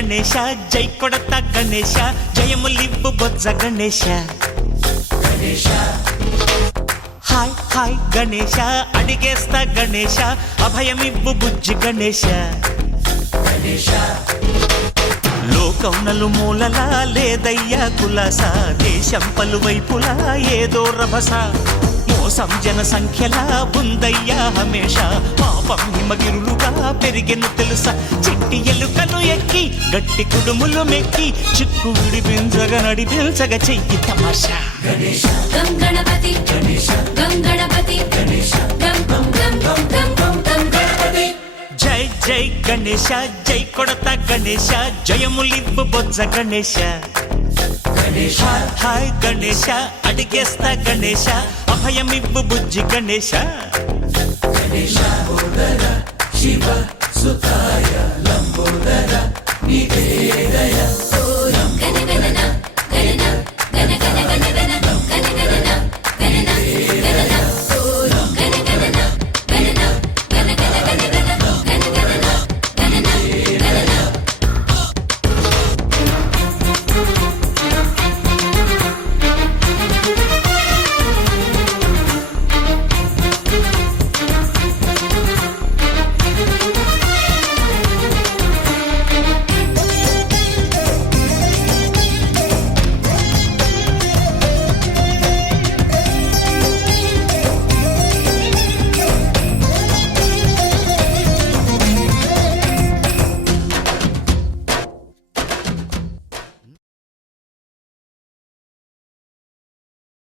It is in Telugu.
గణేశ జై కొడత గణేశ జయములివ్వు బొజ్జ గణేశ హాయ్ హాయ్ గణేశ అడిగేస్తా గణేశ అభయమివ్వు బుజ్జి గణేశ లోకం నలుమూలలా లేదయ్యా కులాస దేశం పలువైపులా ఏదో రభస మోసం జన సంఖ్యలా ఉందయ్యా హమేష పాపం హిమగిరులుగా పెరిగెను తెలుసా చిట్టి ఎలుకలు ఎక్కి గట్టి కుడుములు మెక్కి చిక్కు విడిపించగా నడిపించగా చెయ్యి తమాషా గం గణపతి గం గణపతి గం గం గం గం గం గం గణపతి జై జై గణేశ జై కొడత గణేశ జయములివ్వు బొజ్జ గణేశ హాయ్ హాయ్ గణేశ అడిగేస్తా గణేశ అభయమివ్వు బుజ్జి గణేశ శివ సుతాయ లంబోదర నివేదయ